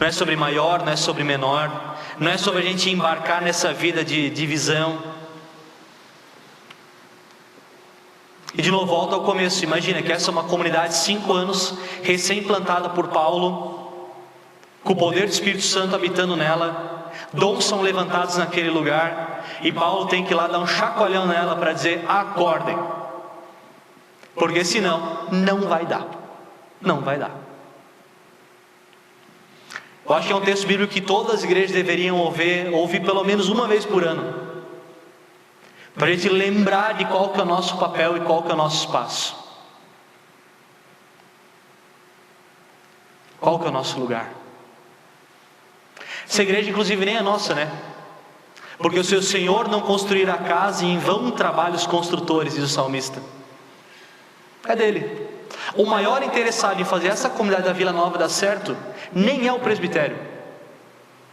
Não é sobre maior, não é sobre menor, não é sobre a gente embarcar nessa vida de divisão. E de novo, volta ao começo. Imagina que essa é uma comunidade de 5 anos, recém-plantada por Paulo, com o poder do Espírito Santo habitando nela. Dons são levantados naquele lugar, e Paulo tem que ir lá dar um chacoalhão nela para dizer: acordem, porque senão não vai dar. Não vai dar. Eu acho que é um texto bíblico que todas as igrejas deveriam ouvir pelo menos uma vez por ano, para a gente lembrar de qual que é o nosso papel e qual que é o nosso espaço, qual que é o nosso lugar. Essa igreja inclusive nem é nossa, né? Porque o seu Senhor não construirá a casa, e em vão trabalham os construtores, diz o salmista. É dele. O maior interessado em fazer essa comunidade da Vila Nova dar certo nem é o presbitério,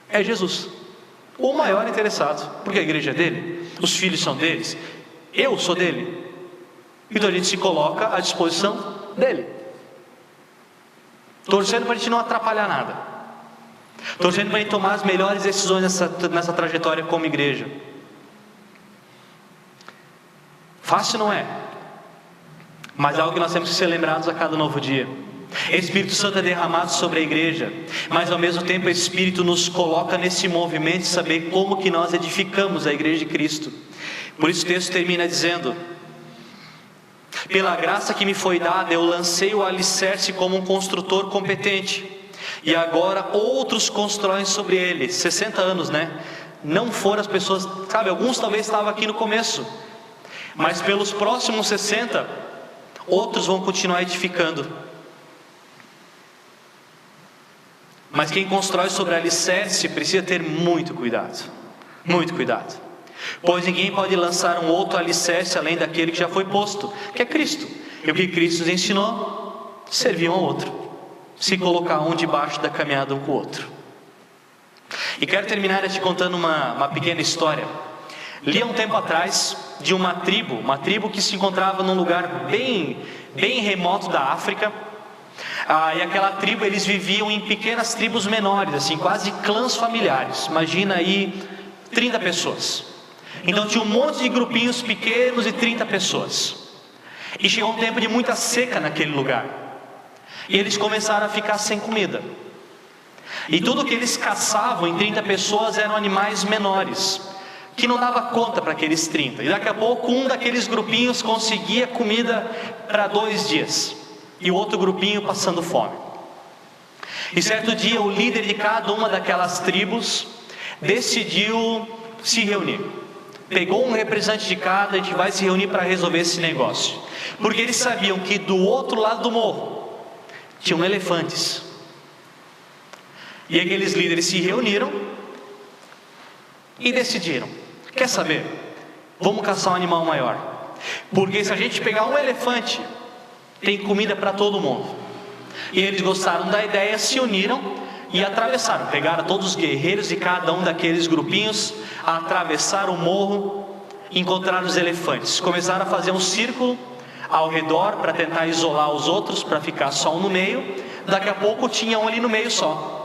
é Jesus. o maior interessado, porque a igreja é dele, os filhos são deles, eu sou dele. Então a gente se coloca à disposição dele, torcendo para a gente não atrapalhar nada, torcendo para a gente tomar as melhores decisões nessa trajetória como igreja. Fácil não é, mas é algo que nós temos que ser lembrados a cada novo dia. O Espírito Santo é derramado sobre a igreja, mas ao mesmo tempo o Espírito nos coloca nesse movimento de saber como que nós edificamos a igreja de Cristo. Por isso o texto termina dizendo: pela graça que me foi dada, eu lancei o alicerce como um construtor competente, e agora outros constroem sobre ele. 60 anos, né? Não foram as pessoas, sabe, alguns talvez estavam aqui no começo, mas pelos próximos 60, outros vão continuar edificando. Mas quem constrói sobre alicerce precisa ter muito cuidado, pois ninguém pode lançar um outro alicerce além daquele que já foi posto, que é Cristo. E o que Cristo nos ensinou? Servir um ao outro, se colocar um debaixo da caminhada um com o outro. E quero terminar te contando uma pequena história. Li há um tempo atrás de uma tribo que se encontrava num lugar bem remoto da África. E aquela tribo, eles viviam em pequenas tribos menores, assim, quase clãs familiares. Imagina aí 30 pessoas. Então tinha um monte de grupinhos pequenos e 30 pessoas. E chegou um tempo de muita seca naquele lugar, e eles começaram a ficar sem comida. E tudo que eles caçavam em 30 pessoas eram animais menores, que não dava conta para aqueles 30. E daqui a pouco um daqueles grupinhos conseguia comida para 2 dias, e o outro grupinho passando fome. E certo dia o líder de cada uma daquelas tribos decidiu se reunir. Pegou um representante de cada: a gente vai se reunir para resolver esse negócio. Porque eles sabiam que do outro lado do morro tinham elefantes. E aqueles líderes se reuniram e decidiram: quer saber? Vamos caçar um animal maior. Porque se a gente pegar um elefante, tem comida para todo mundo. E eles gostaram da ideia, se uniram e atravessaram. Pegaram todos os guerreiros de cada um daqueles grupinhos, atravessaram o morro, encontraram os elefantes. Começaram a fazer um círculo ao redor para tentar isolar os outros, para ficar só um no meio. Daqui a pouco tinha um ali no meio só.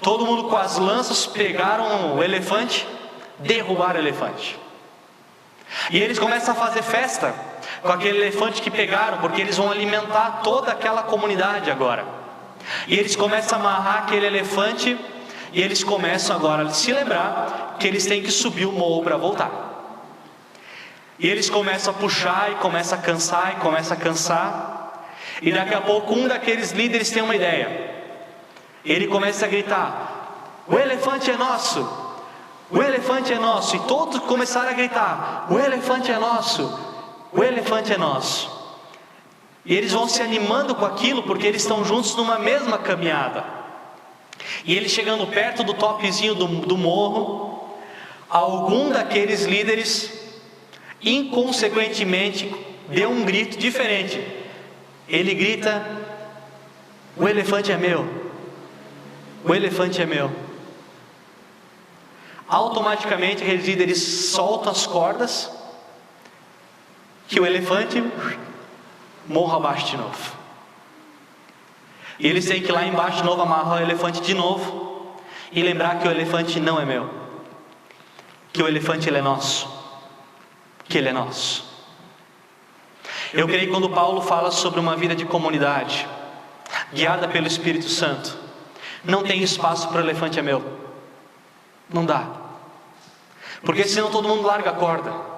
Todo mundo com as lanças pegaram o elefante, derrubaram o elefante. E eles começam a fazer festa com aquele elefante que pegaram, porque eles vão alimentar toda aquela comunidade agora. E eles começam a amarrar aquele elefante, e eles começam agora a se lembrar que eles têm que subir o morro para voltar. E eles começam a puxar, e começam a cansar, e daqui a pouco um daqueles líderes tem uma ideia. Ele começa a gritar: o elefante é nosso! O elefante é nosso! E todos começaram a gritar: o elefante é nosso! O elefante é nosso. E eles vão se animando com aquilo, porque eles estão juntos numa mesma caminhada. E eles chegando perto do topzinho do morro, algum daqueles líderes inconsequentemente deu um grito diferente. Ele grita: o elefante é meu! O elefante é meu! Automaticamente aqueles líderes soltam as cordas, que o elefante morra abaixo de novo. E eles têm que ir lá embaixo de novo, amarrar o elefante de novo, e lembrar que o elefante não é meu, que o elefante ele é nosso, que ele é nosso. Eu creio que quando Paulo fala sobre uma vida de comunidade, guiada pelo Espírito Santo, não tem espaço para o elefante é meu. Não dá, porque senão todo mundo larga a corda.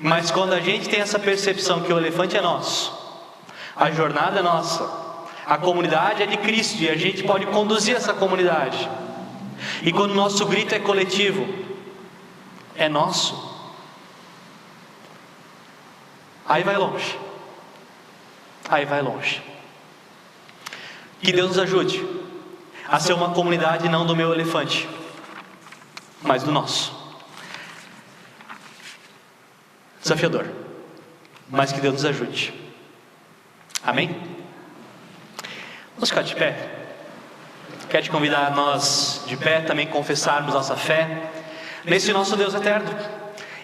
Mas quando a gente tem essa percepção que o elefante é nosso, a jornada é nossa, a comunidade é de Cristo, e a gente pode conduzir essa comunidade, e quando o nosso grito é coletivo, é nosso, aí vai longe. Que Deus nos ajude a ser uma comunidade não do meu elefante, mas do nosso. Desafiador, mas que Deus nos ajude. Amém? Vamos ficar de pé. quero te convidar a nós, de pé, também confessarmos nossa fé nesse nosso Deus eterno.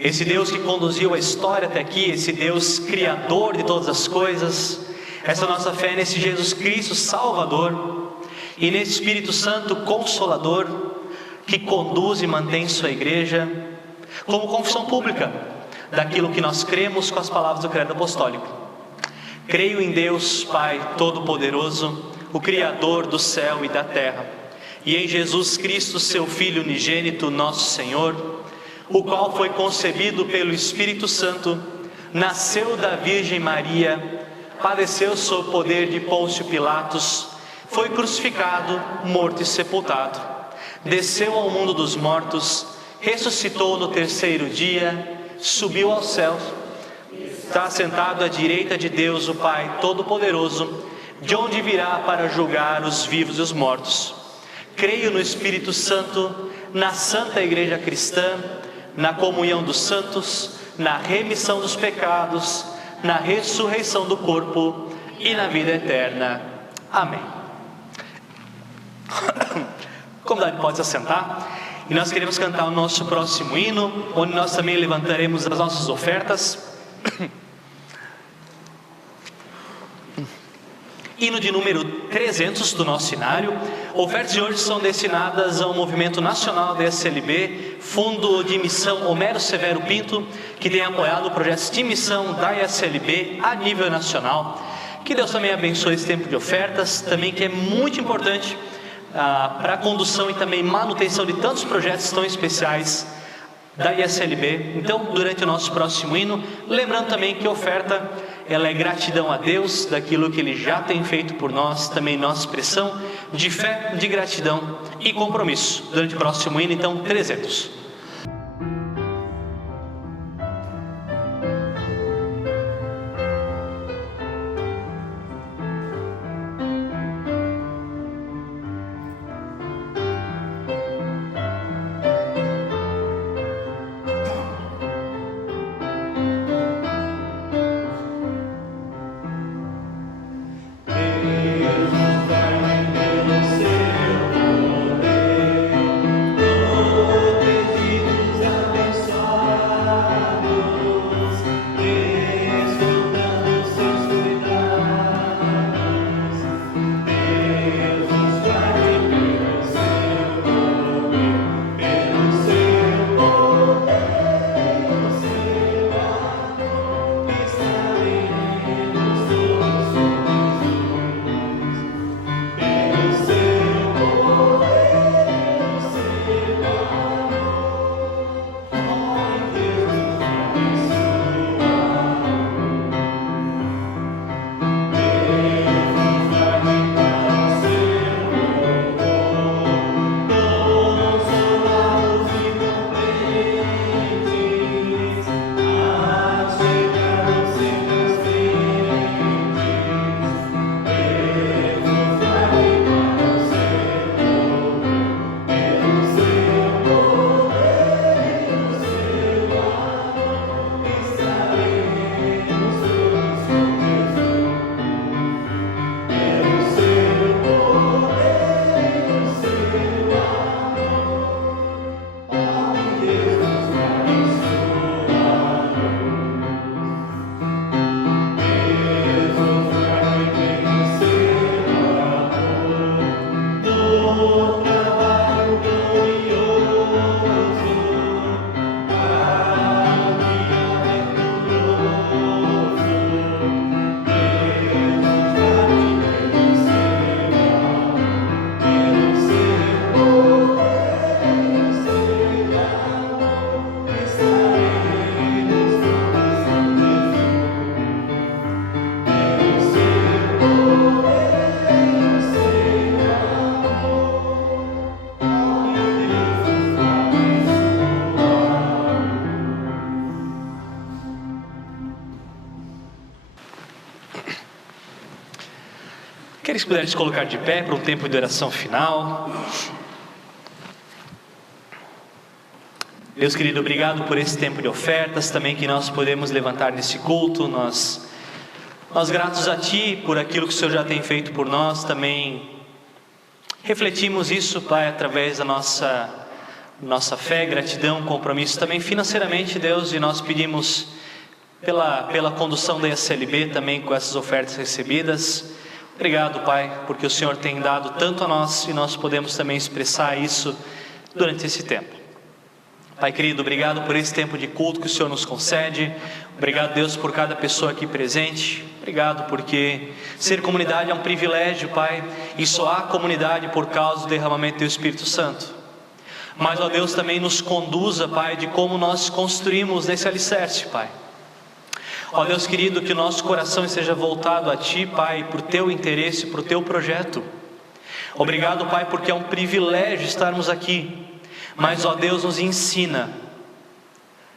Esse Deus que conduziu a história até aqui, esse Deus criador de todas as coisas. Essa nossa fé nesse Jesus Cristo Salvador e nesse Espírito Santo Consolador, que conduz e mantém sua igreja, como confissão pública daquilo que nós cremos com as palavras do credo apostólico. Creio em Deus Pai Todo-Poderoso, o Criador do céu e da terra, e em Jesus Cristo, seu Filho unigênito, nosso Senhor, o qual foi concebido pelo Espírito Santo, nasceu da Virgem Maria, padeceu sob o poder de Pôncio Pilatos, foi crucificado, morto e sepultado, desceu ao mundo dos mortos, ressuscitou no terceiro dia, subiu aos céus, está sentado à direita de Deus, o Pai Todo-Poderoso, de onde virá para julgar os vivos e os mortos. Creio no Espírito Santo, na Santa Igreja Cristã, na comunhão dos santos, na remissão dos pecados, na ressurreição do corpo e na vida eterna. Amém. A comunidade pode se assentar. E nós queremos cantar o nosso próximo hino, onde nós também levantaremos as nossas ofertas. Hino de número 300 do nosso cenário. Ofertas de hoje são destinadas ao movimento nacional da ISLB, Fundo de Missão Homero Severo Pinto, que tem apoiado projetos de missão da ISLB a nível nacional. Que Deus também abençoe esse tempo de ofertas, também que é muito importante para a condução e também manutenção de tantos projetos tão especiais da ISLB. Então, durante o nosso próximo hino, lembrando também que a oferta, ela é gratidão a Deus, daquilo que Ele já tem feito por nós, também nossa expressão de fé, de gratidão e compromisso. Durante o próximo hino, então, 300. Queria que puderem se colocar de pé para um tempo de oração final. Deus querido, obrigado por esse tempo de ofertas, também que nós podemos levantar nesse culto. Nós gratos a Ti por aquilo que o Senhor já tem feito por nós, também refletimos isso, Pai, através da nossa fé, gratidão, compromisso, também financeiramente, Deus, e nós pedimos pela condução da ESLB também com essas ofertas recebidas. Obrigado, Pai, porque o Senhor tem dado tanto a nós e nós podemos também expressar isso durante esse tempo. Pai querido, obrigado por esse tempo de culto que o Senhor nos concede. Obrigado, Deus, por cada pessoa aqui presente. Obrigado porque ser comunidade é um privilégio, Pai, e só há comunidade por causa do derramamento do Teu Espírito Santo. Mas, ó Deus, também nos conduza, Pai, de como nós construímos nesse alicerce, Pai. Ó Deus querido, que o nosso coração esteja voltado a Ti, Pai, para o Teu interesse, para o Teu projeto. Obrigado, Pai, porque é um privilégio estarmos aqui. Mas, ó Deus, nos ensina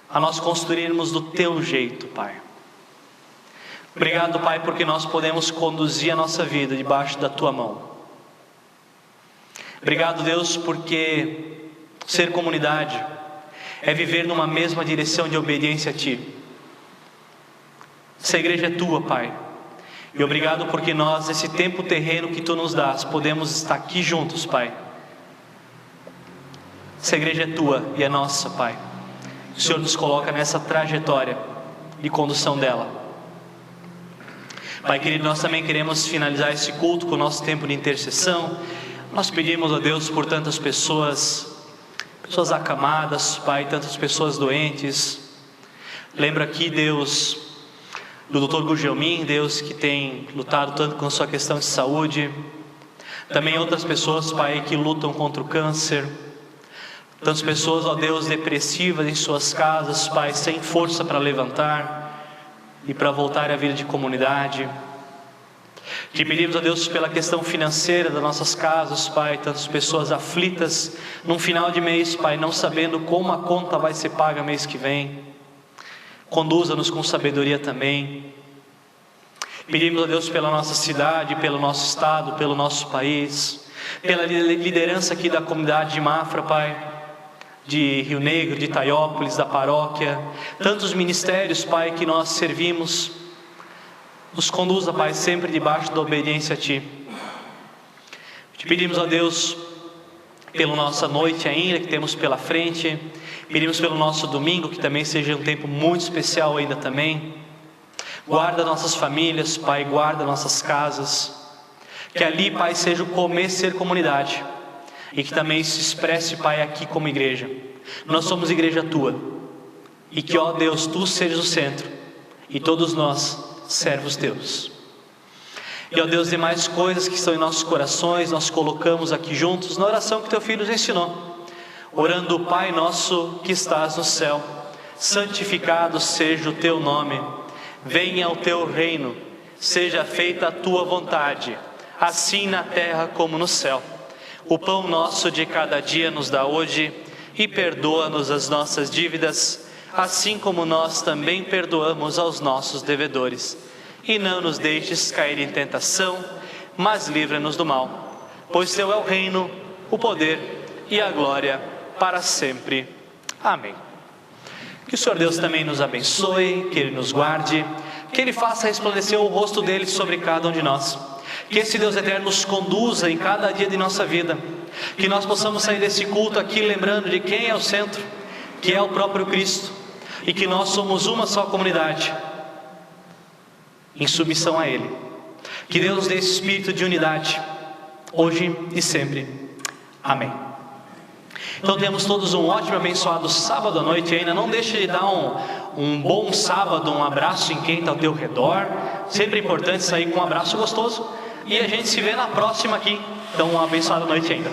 a nós construirmos do Teu jeito, Pai. Obrigado, Pai, porque nós podemos conduzir a nossa vida debaixo da Tua mão. Obrigado, Deus, porque ser comunidade é viver numa mesma direção de obediência a Ti. Essa igreja é Tua, Pai. E obrigado porque nós, nesse tempo terreno que Tu nos dás, podemos estar aqui juntos, Pai. Essa igreja é Tua e é nossa, Pai. O Senhor nos coloca nessa trajetória de condução dela. Pai querido, nós também queremos finalizar esse culto com o nosso tempo de intercessão. Nós pedimos a Deus por tantas pessoas acamadas, Pai, tantas pessoas doentes. Lembra aqui, Deus, do Dr. Gugelmin, Deus, que tem lutado tanto com a sua questão de saúde. Também outras pessoas, Pai, que lutam contra o câncer. Tantas pessoas, ó Deus, depressivas em suas casas, Pai, sem força para levantar e para voltar à vida de comunidade. Te pedimos, ó Deus, pela questão financeira das nossas casas, Pai, tantas pessoas aflitas num final de mês, Pai, não sabendo como a conta vai ser paga mês que vem. Conduza-nos com sabedoria também. Pedimos a Deus pela nossa cidade, pelo nosso estado, pelo nosso país, pela liderança aqui da comunidade de Mafra, Pai, de Rio Negro, de Itaiópolis, da paróquia, tantos ministérios, Pai, que nós servimos. Nos conduza, Pai, sempre debaixo da obediência a Ti. Te pedimos a Deus pela nossa noite ainda que temos pela frente. Pedimos pelo nosso domingo, que também seja um tempo muito especial ainda também. Guarda nossas famílias, Pai, guarda nossas casas. Que ali, Pai, seja o comer ser comunidade. E que também se expresse, Pai, aqui como igreja. Nós somos igreja Tua. E que, ó Deus, Tu sejas o centro. E todos nós, servos Teus. E, ó Deus, demais coisas que estão em nossos corações, nós colocamos aqui juntos na oração que Teu Filho nos ensinou. Orando, Pai nosso que estás no céu, santificado seja o Teu nome. Venha o Teu reino, seja feita a Tua vontade, assim na terra como no céu. O pão nosso de cada dia nos dá hoje, e perdoa-nos as nossas dívidas, assim como nós também perdoamos aos nossos devedores. E não nos deixes cair em tentação, mas livra-nos do mal. Pois Teu é o reino, o poder e a glória para sempre. Amém. Que o Senhor Deus também nos abençoe, que Ele nos guarde, que Ele faça resplandecer o rosto dEle sobre cada um de nós. Que esse Deus eterno nos conduza em cada dia de nossa vida. Que nós possamos sair desse culto aqui lembrando de quem é o centro, que é o próprio Cristo. E que nós somos uma só comunidade, em submissão a Ele. Que Deus nos dê esse espírito de unidade, hoje e sempre. Amém. Então temos todos um ótimo e abençoado sábado à noite ainda. Não deixe de dar um bom sábado, um abraço em quem está ao teu redor. Sempre é importante sair com um abraço gostoso. E a gente se vê na próxima aqui. Então uma abençoada noite ainda.